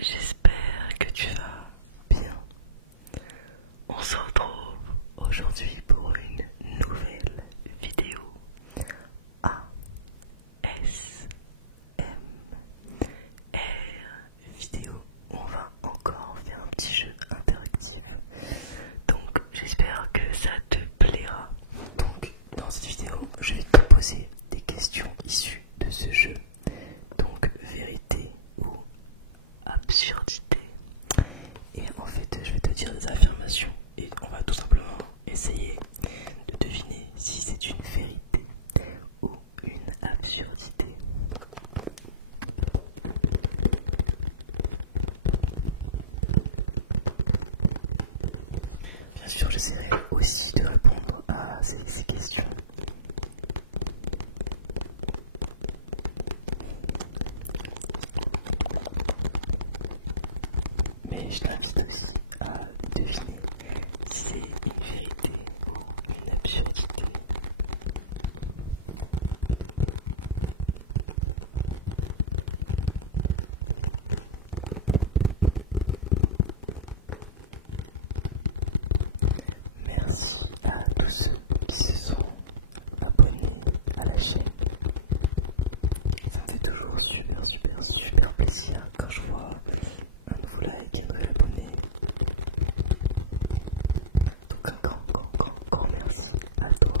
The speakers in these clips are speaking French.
J'espère que tu vas bien. On se retrouve aujourd'hui pour une nouvelle vidéo ASMR vidéo. On va encore faire un petit jeu interactif. Donc j'espère que ça te plaira. Donc dans cette vidéo, je vais te poser des questions issues de ce jeu. Donc vérité ou absurdité. Et en fait, je vais te dire des affirmations et on va tout simplement essayer de deviner si c'est une vérité ou une absurdité. Bien sûr, j'essaierai aussi de répondre à ces questions. Mais je t'invite aussi à deviner si c'est une vérité ou une absurdité. Merci à tous ceux qui se sont abonnés à la chaîne. Ça me fait toujours super plaisir quand je vois un nouveau like, un nouvel abonné. Donc un grand merci à toi.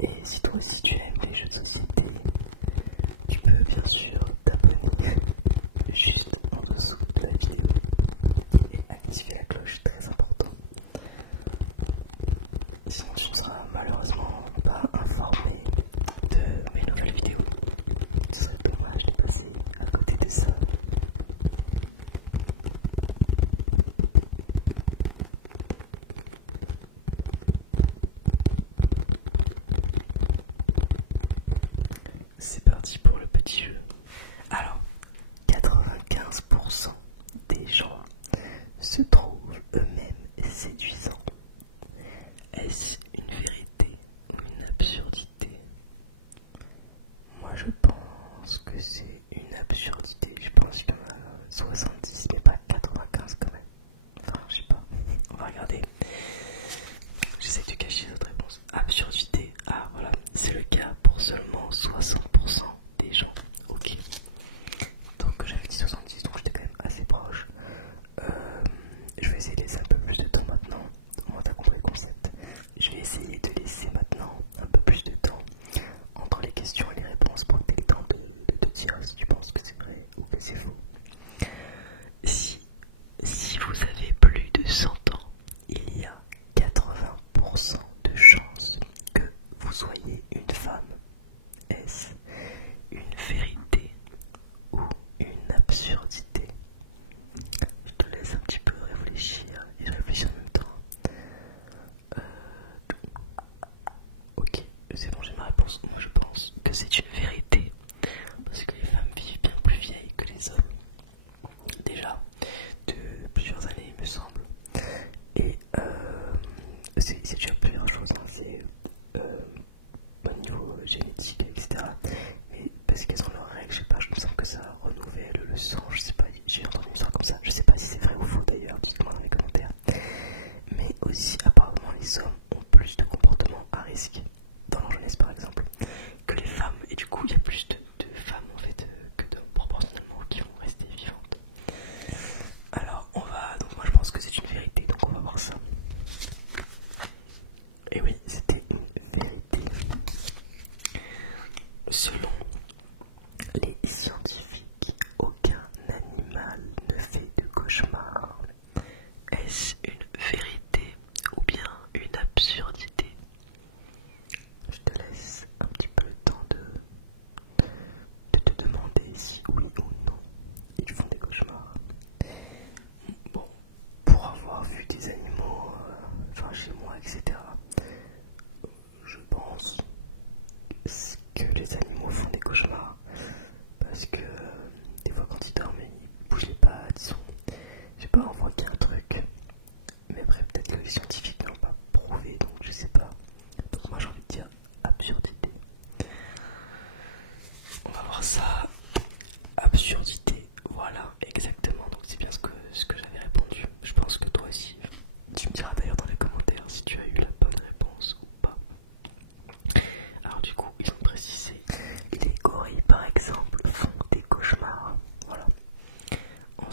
Et si toi aussi tu aimes les jeux de société, tu peux bien sûr t'abonner juste en dessous de la vidéo et activer la cloche, très important. Sinon tu ne seras malheureusement pas informé de mes nouvelles vidéos. Ce serait dommage de passer à côté de ça.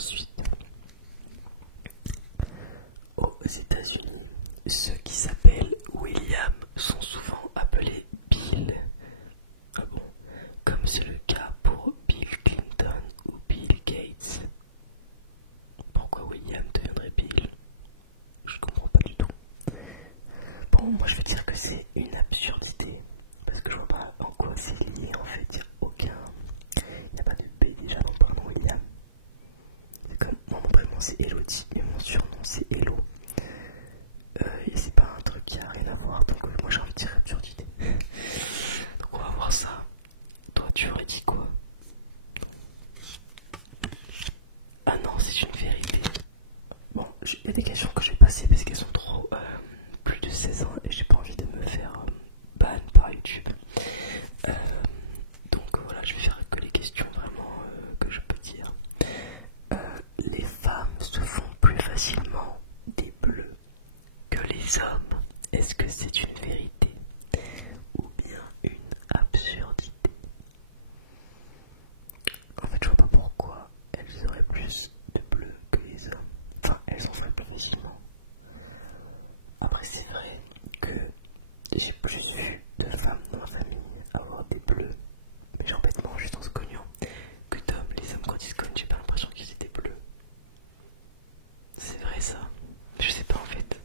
Ensuite, aux États-Unis, ceux qui s'appellent William sont souvent appelés Bill. Ah bon? Comme c'est le cas pour Bill Clinton ou Bill Gates. Pourquoi William deviendrait Bill? Je comprends pas du tout. Bon, moi je vais dire que c'est une absurdité. Parce que je vois pas en quoi c'est lié en fait. Il n'y a aucun. Il n'y a pas de B déjà dans le prénom William. C'est comme moi, mon prénom c'est Elodie et mon surnom c'est Hello. Et c'est pas un truc qui a rien à voir. Donc moi j'ai envie de dire absurdité. Donc on va voir ça. Toi tu aurais dit quoi? Ah non, c'est une vérité. Bon, il y a des questions que je vais passer parce qu'elles sont trop plus de 16 ans et j'ai pas envie de me faire ban par YouTube. Donc voilà, je vais faire que les questions vraiment que je peux dire. Les femmes se font plus facilement des bleus que les hommes. Est-ce que c'est une vérité ou bien une absurdité? En fait, je vois pas pourquoi elles auraient plus de bleu que les hommes. Enfin, elles en font plus facilement. Après, c'est vrai que j'ai plus vu de femmes dans ma famille avoir des bleus, mais genre bêtement, juste en se cognant, que d'hommes. Les hommes, quand ils se cognent, j'ai pas l'impression qu'ils étaient bleus. C'est vrai ça? Je sais pas en fait.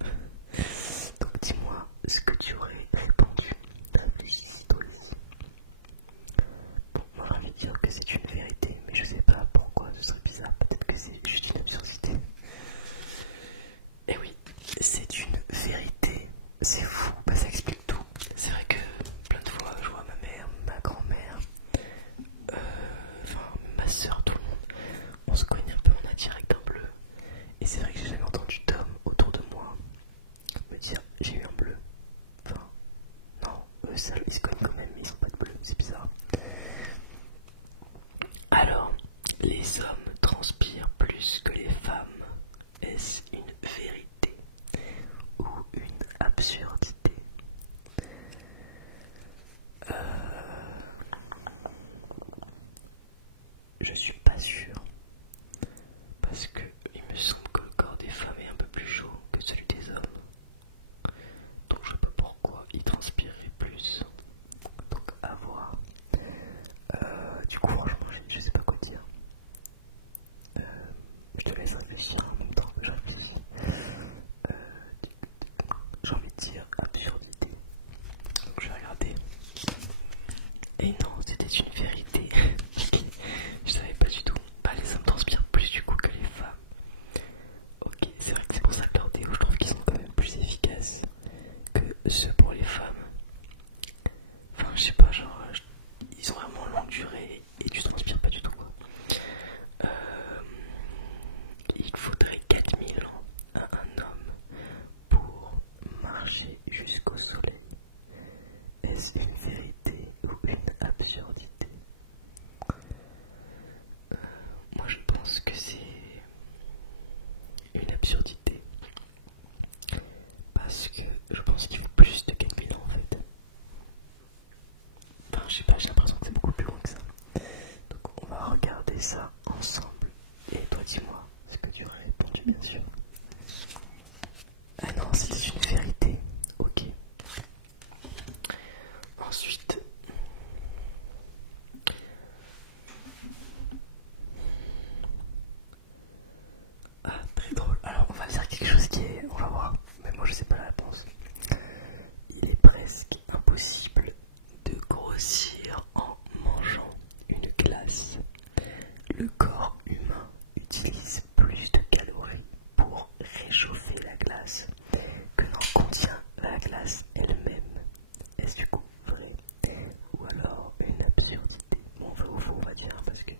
Donc dis-moi ce que tu aurais répondu. Réfléchis toi aussi. Bon, moi j'ai envie de dire que c'est une vérité, mais je sais pas pourquoi ce serait bizarre. Peut-être que c'est juste une absurdité. Et oui, c'est une vérité. C'est fou, bah ça explique tout. C'est vrai que plein de fois je vois ma mère, ma grand-mère, enfin ma soeur, tout le monde, on se cogne un peu, on a direct un bleu. Et c'est vrai que j'ai jamais entendu d'hommes autour de moi me dire j'ai eu un bleu. Enfin, non, eux ils se cognent quand même, mais ils ont pas de bleu, c'est bizarre. Alors, les hommes transpirent plus que les femmes. Est-ce une vérité ou une absurdité? Je suis pas sûr. Parce que il me semble que le corps des femmes est un peu plus chaud que celui des hommes. Donc je sais pas pourquoi ils transpireraient plus. Donc à voir. Du coup franchement je sais pas quoi dire. Je te laisse réfléchir en même temps que je réfléchis. J'ai envie de dire absurdité. Donc je vais regarder. Et non, c'était une vérité. Je savais pas du tout. Bah les hommes transpirent plus du coup que les femmes. Ok, c'est vrai que c'est pour ça que leurs déos, je trouve qu'ils sont quand même plus efficaces que ceux pour les femmes. Enfin, je sais pas, genre, ils ont vraiment longue durée et tu transpires pas du tout, quoi. Il faudrait 4000 ans à un homme pour marcher jusqu'au soleil. Est-ce une vérité ou une absurdité? Moi je pense que c'est une absurdité. Parce que je pense qu'il faut plus de 4000 ans en fait. Enfin je sais pas, j'ai l'impression que c'est beaucoup plus loin que ça. Donc on va regarder ça ensemble. Et toi dis-moi ce que tu aurais répondu bien sûr. Ah non, c'est une vérité. Ok. Ensuite, ah, très drôle. Alors, on va dire quelque chose qui est. On va voir. Mais moi, je sais pas la réponse. Il est presque impossible de grossir en mangeant une glace. Le corps humain utilise plus de calories pour réchauffer la glace que n'en contient la glace elle-même. Est-ce du coup vrai ou alors une absurdité? Bon, vrai ou faux, on va dire, parce que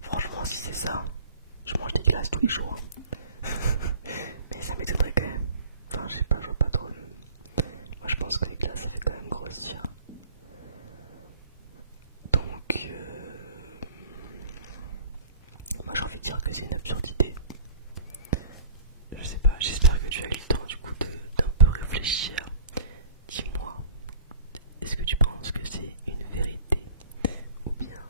franchement, si c'est ça, je mange des glaces tous les jours. Mais ça m'étonnerait quand même. Enfin, je sais pas, je vois pas trop. Moi, je pense que les glaces, ça fait quand même grossir. Donc, moi, j'ai envie de dire que c'est une absurdité. Je sais pas, j'espère que tu as eu le temps du coup d'un peu réfléchir. Dis-moi, est-ce que tu penses que c'est une vérité ou bien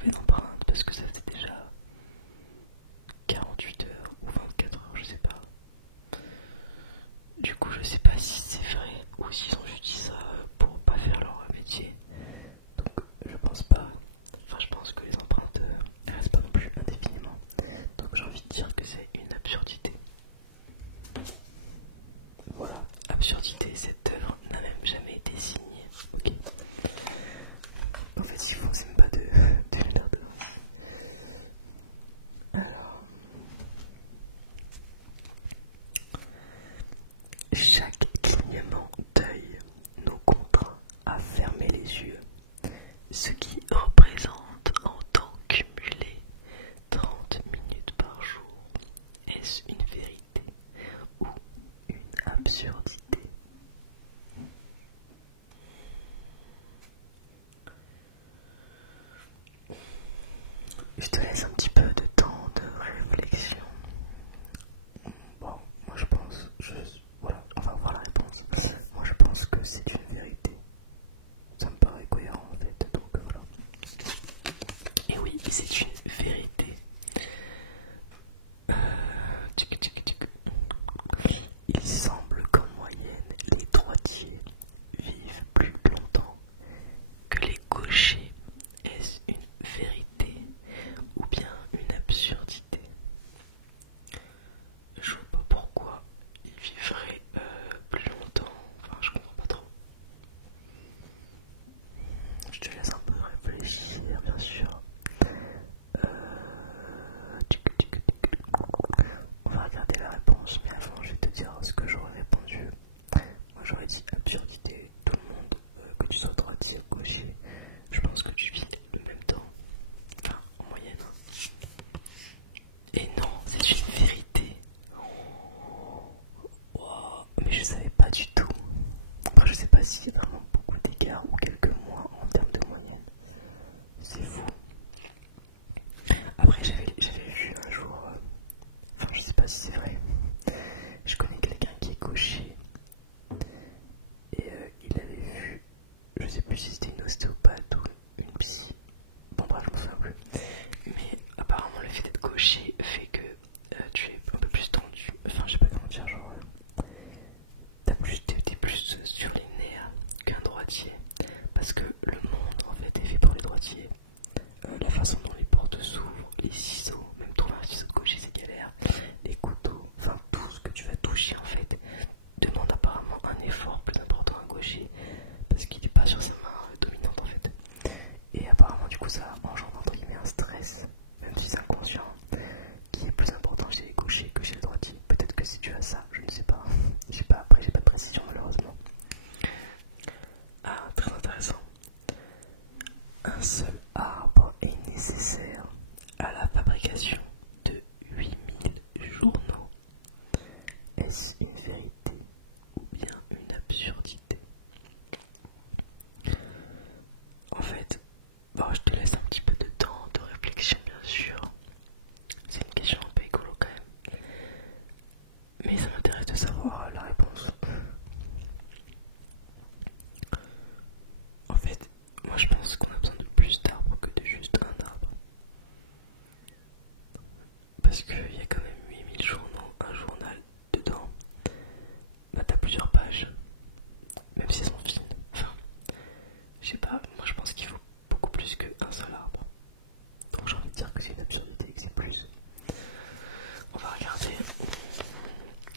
trouver l'empreinte parce que ça fait déjà 48 heures ou 24 heures, je sais pas. Du coup, je sais pas si c'est vrai ou s'ils ont juste dit ça pour pas faire leur métier. Donc, je pense pas. Enfin, je pense que les empreintes elles restent pas non plus indéfiniment. Donc, j'ai envie de dire que c'est une absurdité. Voilà, absurdité, cette œuvre n'a même jamais été signée. Ok. En fait, ce qu'il faut, c'est même pas de lumière d'or. Alors, chaque clignement d'œil nous contraint à fermer les yeux, ce qui représente en temps cumulé 30 minutes par jour. Est-ce une vérité ou une absurdité? Je te laisse un petit peu de temps de réflexion. Bon, moi je pense, voilà, on va voir la réponse. Moi je pense que c'est une vérité. Ça me paraît cohérent en fait, donc voilà. Et oui, c'est une vérité. Il semble qu'en moyenne, les droitiers vivent plus longtemps que les gauchers. Est-ce une vérité ou bien une absurdité? Je vois pas pourquoi ils vivraient plus longtemps. Enfin, je comprends pas trop. Je te laisse un peu réfléchir, bien sûr. On va regarder la réponse, mais avant, je vais te dire ce que j'aurais répondu. Moi, j'aurais dit absurdité. Tout le monde, que tu sois droitier ou gaucher, je pense que tu vis le même temps. Enfin, en moyenne. Et non, c'est une vérité. Wow, mais je savais pas du tout. Enfin, je sais pas s'il y a vraiment beaucoup d'écart ou quelques mois en termes de moyenne. C'est fou. Après, j'avais vu un jour, enfin, je sais pas si c'est vrai. Je connais quelqu'un qui est gaucher et il avait vu, je sais plus si c'était une ostéopathe ou une psy. Bon, bref, je m'en souviens plus. Mais apparemment, le fait d'être gaucher fait que tu es un peu plus tendu. Enfin, je sais pas comment dire, genre. T'es plus sur les nerfs qu'un droitier. Parce que le monde, en fait, est fait pour les droitiers. La façon dont les portes s'ouvrent, les ciseaux, même trouver un ciseau de gaucher, c'est galère. Les couteaux, enfin, tout ce que tu vas toucher, en fait, demande apparemment un effort plus important à un gaucher. Parce qu'il n'est pas sur ses mains dominantes, en fait. Et apparemment, du coup, ça engendre entre guillemets un stress, même si c'est inconscient, qui est plus important chez les gauchers que chez les droitiers. Peut-être que si tu as ça, je ne sais pas. Après, j'ai pas de précision malheureusement. Ah, très intéressant. Un seul arbre est nécessaire à la fabrication de 8000 journaux. Est-ce une vérité ou bien une absurdité? En fait, bon, je te laisse un petit peu de temps de réflexion, bien sûr. C'est une question un peu écolo quand même. Mais ça m'intéresse de savoir la réponse. En fait, moi je pense qu'on a besoin de plus d'arbres que de juste un arbre. Parce qu'il y a quand même 8000 journaux, un journal dedans. Bah t'as plusieurs pages, même si elles sont fines. Enfin, je sais pas, moi je pense qu'il faut beaucoup plus qu'un seul arbre. Donc j'ai envie de dire que c'est une absurdité, que c'est plus. On va regarder.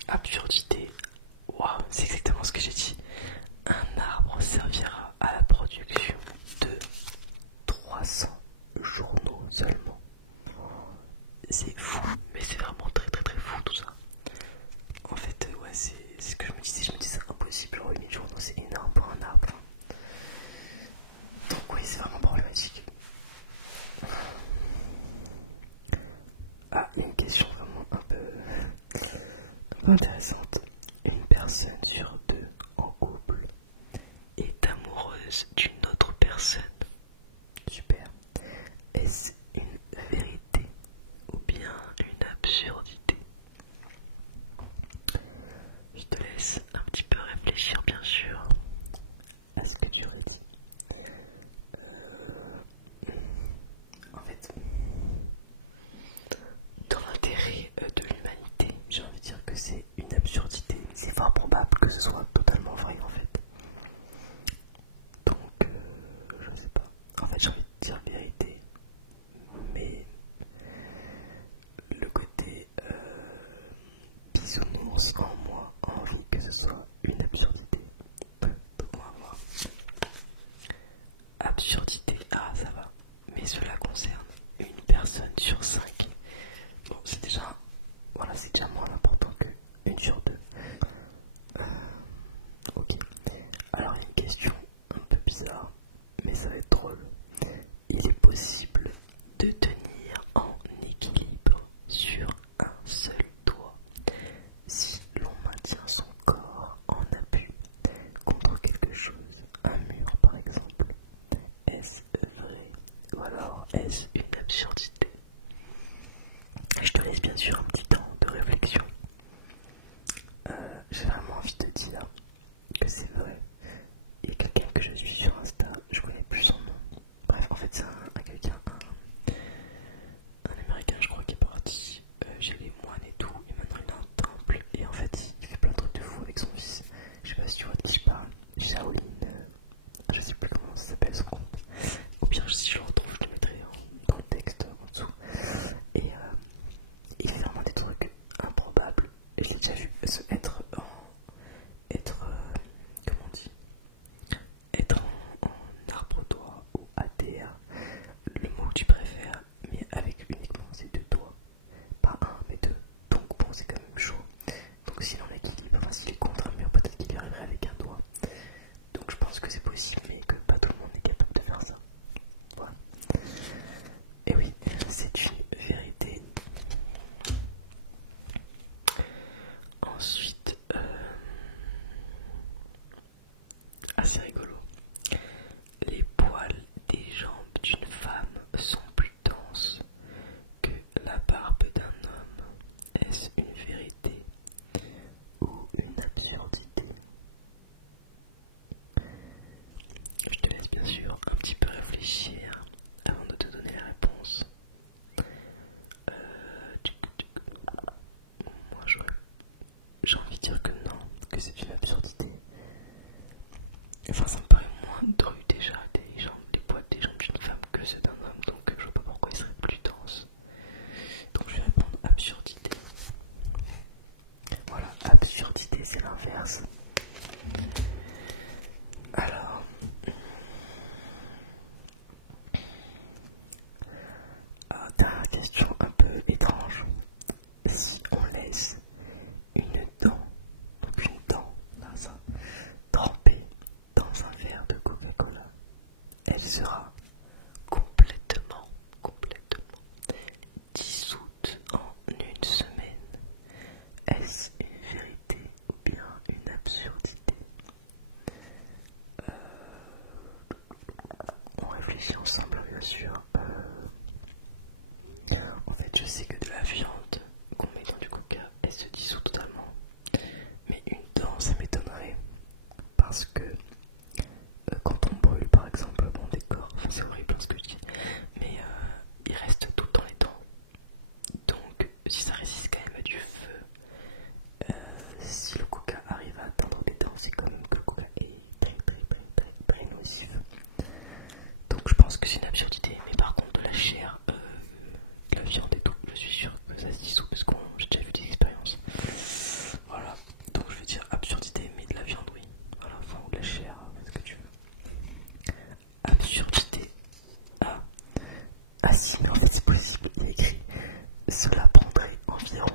Absurdité. Waouh, c'est exactement ce que j'ai dit. Un arbre servira à la production de 300 journaux seulement. C'est fou, mais c'est vraiment très très très fou tout ça. En fait, ouais, c'est ce que je me disais. Je me disais, c'est impossible. Genre, 8000 journaux, c'est énorme pour un arbre. Donc, oui, c'est vraiment problématique. Ah, il y a une question vraiment un peu intéressante. Une personne sur deux en couple est amoureuse d'une autre personne. Super. Est-ce une vérité ou bien une absurdité? Je te laisse un petit peu réfléchir, bien sûr, à ce que tu aurais dit. En Est-ce une absurdité? Je te laisse bien sûr un petit temps de réflexion. J'ai vraiment envie de te dire que c'est vrai. Il y a quelqu'un que je suis sur Insta, je connais plus son nom. Bref, en fait c'est un américain je crois qui est parti chez les moines et tout, et maintenant il a un temple, et en fait il fait plein de trucs de fou avec son fils. Je sais pas si tu vois de qui je parle, Shaolin, je sais plus comment ça s'appelle son compte. Au pire si je le retrouve je le mettrai dans le texte en dessous. Et il fait vraiment des trucs improbables, et je l'ai déjà vu comment on dit, être en arbre doigt ou ADR, le mot que tu préfères, mais avec uniquement ces deux doigts, pas un mais deux, donc bon c'est quand même chaud. Donc s'il en équilibre, enfin s'il est contre un mur, peut-être qu'il y arriverait avec un doigt. Donc je pense que c'est possible, mais que pas tout le monde est capable de faire ça. Voilà. Et oui, c'est une vérité. Ensuite, assez rigolo. Les poils des jambes d'une femme sont plus denses que la barbe d'un homme. Est-ce une vérité ou une absurdité? Je te laisse bien sûr un petit peu réfléchir avant de te donner la réponse. Moi j'ai envie de dire que non, que c'est une absurdité. Enfin ça me paraît moins drôle déjà les poils des jambes d'une femme que ceux d'un homme, donc je vois pas pourquoi ils seraient plus denses. Donc je vais répondre absurdité. Voilà, absurdité c'est l'inverse. Alors, dernière question un peu étrange. Si on laisse une dent, donc une dent, là ça, trempée dans un verre de Coca-Cola, elle sera complètement dissoute en une semaine. Est-ce une vérité ou bien une absurdité? On réfléchit ensemble bien sûr. En fait je sais que de la viande qu'on met dans du coca, elle se dissout totalement. Mais une dent ça m'étonnerait. Parce que quand on brûle par exemple bon décor, enfin, c'est horrible ce que je dis, mais il reste tout dans les dents. Donc si ça résiste quand même à du feu, si le coca arrive à atteindre les dents, c'est quand même que le coca est très nocif. Donc je pense que c'est une absurdité, mais par contre de la chair, de la viande et tout, je suis sûr que ça se dissout parce que j'ai déjà vu des expériences. Voilà, donc je vais dire absurdité, mais de la viande oui. Voilà, enfin ou de la chair, fais ce que tu veux. Absurdité. Ah si, mais en fait c'est possible, il est écrit. Cela prendrait environ